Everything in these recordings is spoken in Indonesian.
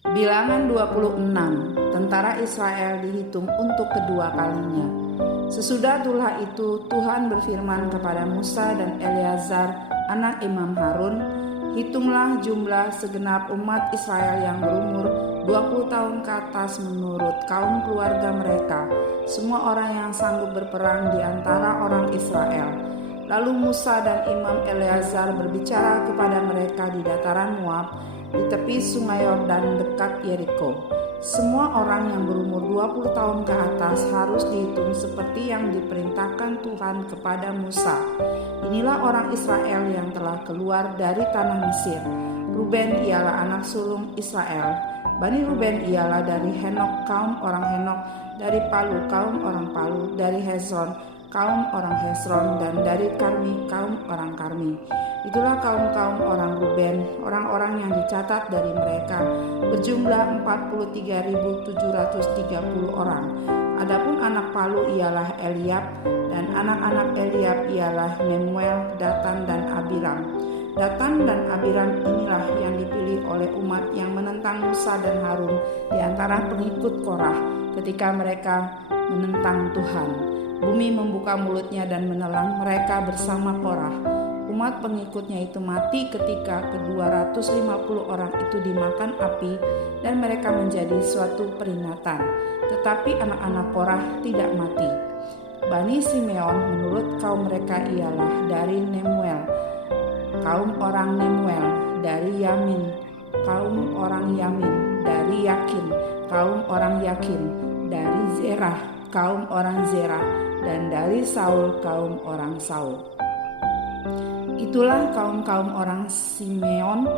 Bilangan 26, tentara Israel dihitung untuk kedua kalinya. Sesudah itulah itu Tuhan berfirman kepada Musa dan Eleazar anak Imam Harun, hitunglah jumlah segenap umat Israel yang berumur 20 tahun ke atas menurut kaum keluarga mereka, semua orang yang sanggup berperang di antara orang Israel. Lalu Musa dan Imam Eleazar berbicara kepada mereka di dataran Moab, di tepi sungai Yordan dekat Yeriko. Semua orang yang berumur 20 tahun ke atas harus dihitung seperti yang diperintahkan Tuhan kepada Musa. Inilah orang Israel yang telah keluar dari tanah Mesir. Ruben ialah anak sulung Israel. Bani Ruben ialah dari Henok kaum orang Henok, dari Palu kaum orang Palu, dari Hezron kaum orang Hezron, dan dari Karmi kaum orang Karmi. Itulah kaum-kaum orang Ruben, orang-orang yang dicatat dari mereka berjumlah 43.730 orang. Adapun anak Palu ialah Eliab, dan anak-anak Eliab ialah Nemuel, Datan, dan Abiram. Datan dan Abiram inilah yang dipilih oleh umat yang menentang Musa dan Harun di antara pengikut Korah ketika mereka menentang Tuhan. Bumi membuka mulutnya dan menelan mereka bersama Korah. Umat pengikutnya itu mati ketika ke-250 orang itu dimakan api dan mereka menjadi suatu peringatan. Tetapi anak-anak Korah tidak mati. Bani Simeon menurut kaum mereka ialah dari Nemuel, kaum orang Nemuel, dari Yamin, kaum orang Yamin, dari Yakin, kaum orang Yakin, dari Zerah, kaum orang Zerah, dan dari Saul, kaum orang Saul. Itulah kaum-kaum orang Simeon,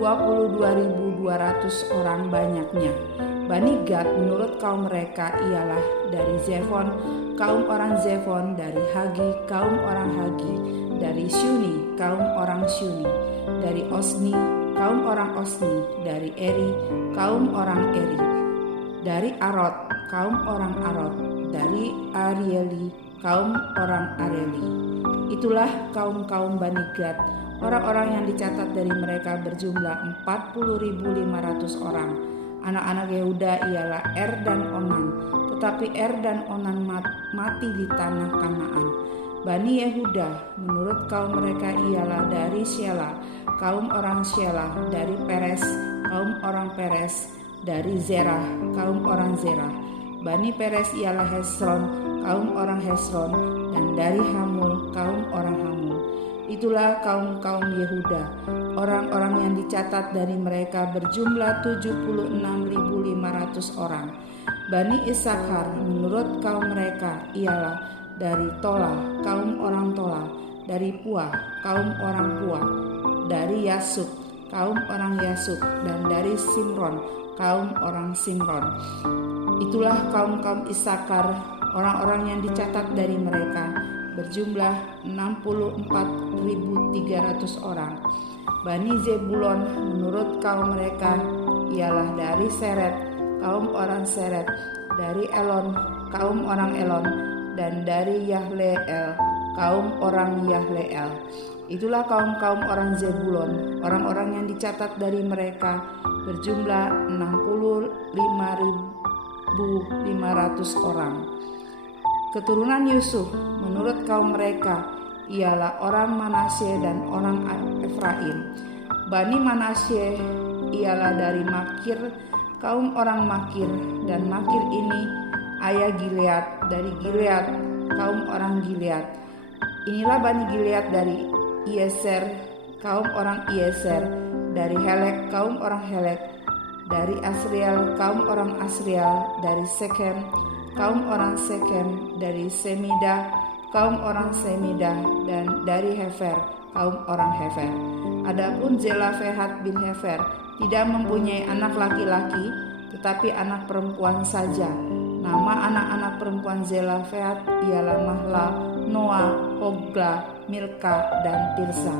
22.200 orang banyaknya. Bani Gad menurut kaum mereka ialah dari Zefon, kaum orang Zefon, dari Hagi, kaum orang Hagi, dari Syuni, kaum orang Syuni, dari Osni, kaum orang Osni, dari Eri, kaum orang Eri, dari Arod, kaum orang Arod, dari Arieli, kaum orang Arieli. Itulah kaum-kaum Bani Gad, orang-orang yang dicatat dari mereka berjumlah 40.500 orang. Anak-anak Yehuda ialah Er dan Onan, tetapi Er dan Onan mati di tanah Kanaan. Bani Yehuda menurut kaum mereka ialah dari Shelah, kaum orang Shelah, dari Peres, kaum orang Peres, dari Zerah, kaum orang Zerah. Bani Peres ialah Hezron, kaum orang Hezron, dan dari Hamul, kaum orang Hamul. Itulah kaum-kaum Yehuda, orang-orang yang dicatat dari mereka berjumlah 76.500 orang. Bani Issakhar menurut kaum mereka ialah dari Tola, kaum orang Tola, dari Puah, kaum orang Puah, dari Yasub, kaum orang Yasub, dan dari Simron, kaum orang Simron. Itulah kaum-kaum Issakhar, orang-orang yang dicatat dari mereka berjumlah 64.300 orang. Bani Zebulon menurut kaum mereka ialah dari Seret, kaum orang Seret, dari Elon, kaum orang Elon, dan dari Yahleel, kaum orang Yahleel. Itulah kaum-kaum orang Zebulon, orang-orang yang dicatat dari mereka berjumlah 65.500 orang. Keturunan Yusuf menurut kaum mereka ialah orang Manasye dan orang Efraim. Bani Manasye ialah dari Makir, kaum orang Makir, dan Makir ini ayah Gilead, dari Gilead, kaum orang Gilead. Inilah Bani Gilead dari Ieser, kaum orang Ieser, dari Helek, kaum orang Helek, dari Asriel, kaum orang Asriel, dari Sekem, kaum orang Sekem, dari Semida, kaum orang Semida, dan dari Hefer, kaum orang Hefer. Adapun Zelafehat bin Hefer tidak mempunyai anak laki-laki, tetapi anak perempuan saja. Nama anak-anak perempuan Zelafehat ialah Mahla, Noah, Hogla, Milka, dan Tirsa.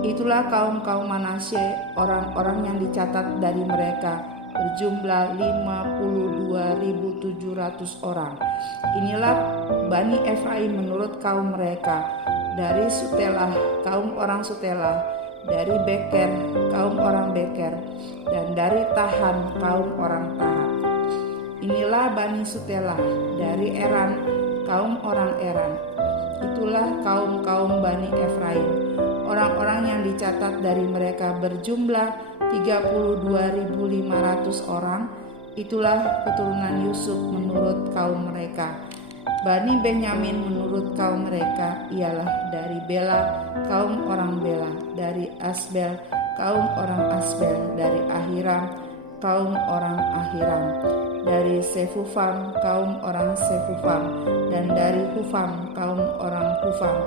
Itulah kaum-kaum Manasye, orang-orang yang dicatat dari mereka berjumlah 52.700 orang. Inilah Bani Efraim menurut kaum mereka dari Sutelah, kaum orang Sutelah, dari Beker, kaum orang Beker, dan dari Tahan, kaum orang Tahan. Inilah Bani Sutela, dari Eran, kaum orang Eran. Itulah kaum-kaum Bani Efraim. Orang-orang yang dicatat dari mereka berjumlah 32.500 orang. Itulah keturunan Yusuf menurut kaum mereka. Bani Benyamin menurut kaum mereka ialah dari Bela, kaum orang Bela, dari Asbel, kaum orang Asbel, dari Ahiram, kaum orang Ahiram, dari Sefufam, kaum orang Sefufam, dan dari Hufam, kaum orang Hufam.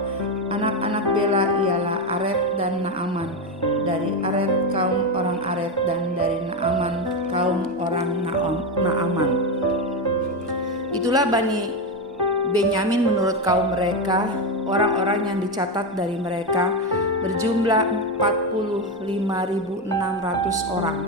Anak-anak Bela ialah Aret dan Naaman, dari Aret kaum orang Aret, dan dari Naaman kaum orang Naaman. Itulah Bani Benyamin menurut kaum mereka. Orang-orang yang dicatat dari mereka berjumlah 45.600 orang.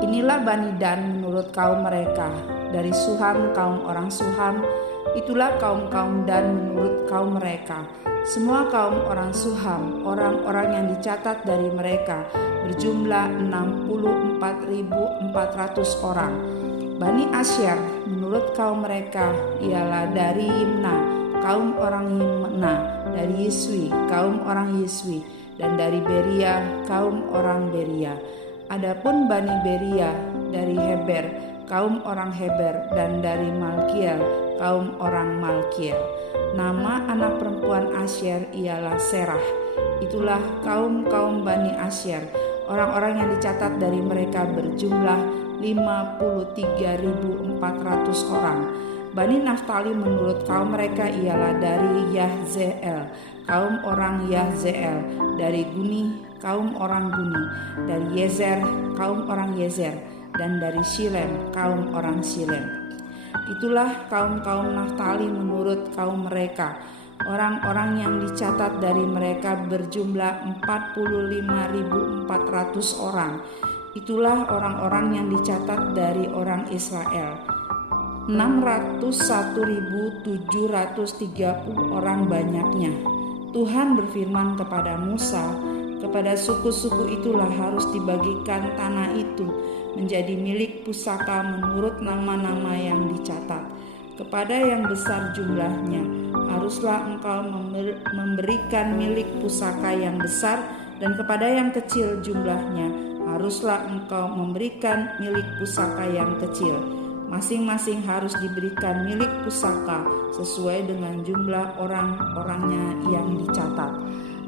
Inilah Bani Dan menurut kaum mereka. Dari Suham, kaum orang Suham. Itulah kaum-kaum Dan menurut kaum mereka. Semua kaum orang Suham, orang-orang yang dicatat dari mereka berjumlah 64.400 orang. Bani Asyer menurut kaum mereka ialah dari Yimna, kaum orang Yimna, dari Yiswi, kaum orang Yiswi, dan dari Beria, kaum orang Beria. Adapun Bani Beria dari Heber, kaum orang Heber, dan dari Malkiel, kaum orang Malkiel. Nama anak perempuan Asyer ialah Serah. Itulah kaum-kaum Bani Asyer. Orang-orang yang dicatat dari mereka berjumlah 53.400 orang. Bani Naftali menurut kaum mereka ialah dari Yahzeel, kaum orang Yahzeel, dari Guni, kaum orang Guni, dari Yezer, kaum orang Yezer, dan dari Shilem, kaum orang Shilem. Itulah kaum-kaum Naftali menurut kaum mereka. Orang-orang yang dicatat dari mereka berjumlah 45.400 orang. Itulah orang-orang yang dicatat dari orang Israel. 601.730 orang banyaknya. Tuhan berfirman kepada Musa, kepada suku-suku itulah harus dibagikan tanah itu menjadi milik pusaka menurut nama-nama yang dicatat. Kepada yang besar jumlahnya, haruslah engkau memberikan milik pusaka yang besar, dan kepada yang kecil jumlahnya, haruslah engkau memberikan milik pusaka yang kecil. Masing-masing harus diberikan milik pusaka sesuai dengan jumlah orang-orangnya yang dicatat.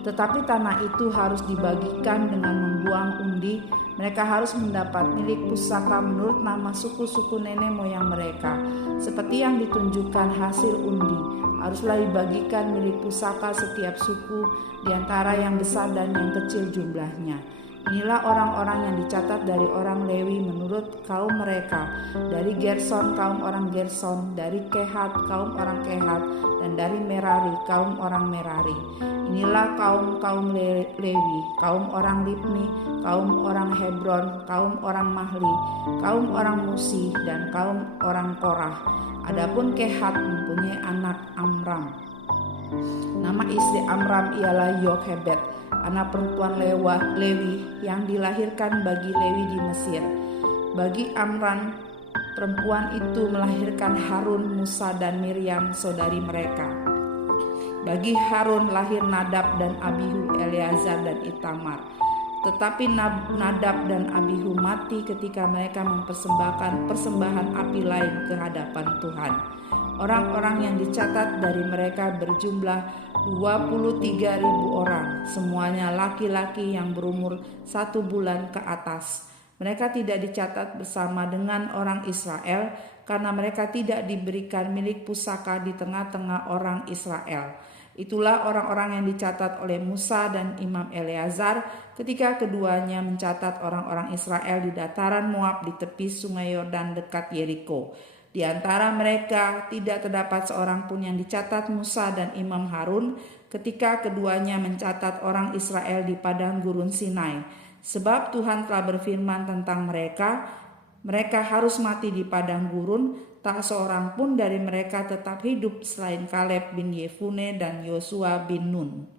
Tetapi tanah itu harus dibagikan dengan membuang undi. Mereka harus mendapat milik pusaka menurut nama suku-suku nenek moyang mereka. Seperti yang ditunjukkan hasil undi, haruslah dibagikan milik pusaka setiap suku di antara yang besar dan yang kecil jumlahnya. Inilah orang-orang yang dicatat dari orang Lewi menurut kaum mereka. Dari Gerson, kaum orang Gerson, dari Kehat, kaum orang Kehat, dan dari Merari, kaum orang Merari. Inilah kaum-kaum Lewi, kaum orang Libni, kaum orang Hebron, kaum orang Mahli, kaum orang Musi, dan kaum orang Korah. Adapun Kehat mempunyai anak Amram. Nama istri Amram ialah Yokhebed, anak perempuan Lewi yang dilahirkan bagi Lewi di Mesir. Bagi Amram, perempuan itu melahirkan Harun, Musa, dan Miriam, saudari mereka. Bagi Harun lahir Nadab dan Abihu, Eleazar dan Itamar. Tetapi Nadab dan Abihu mati ketika mereka mempersembahkan persembahan api lain ke hadapan Tuhan. Orang-orang yang dicatat dari mereka berjumlah 23.000 orang, semuanya laki-laki yang berumur 1 bulan ke atas. Mereka tidak dicatat bersama dengan orang Israel karena mereka tidak diberikan milik pusaka di tengah-tengah orang Israel. Itulah orang-orang yang dicatat oleh Musa dan Imam Eleazar ketika keduanya mencatat orang-orang Israel di dataran Moab di tepi sungai Yordan dekat Yeriko. Di antara mereka tidak terdapat seorang pun yang dicatat Musa dan Imam Harun ketika keduanya mencatat orang Israel di padang gurun Sinai. Sebab Tuhan telah berfirman tentang mereka, mereka harus mati di padang gurun, tak seorang pun dari mereka tetap hidup selain Kaleb bin Yefune dan Yosua bin Nun.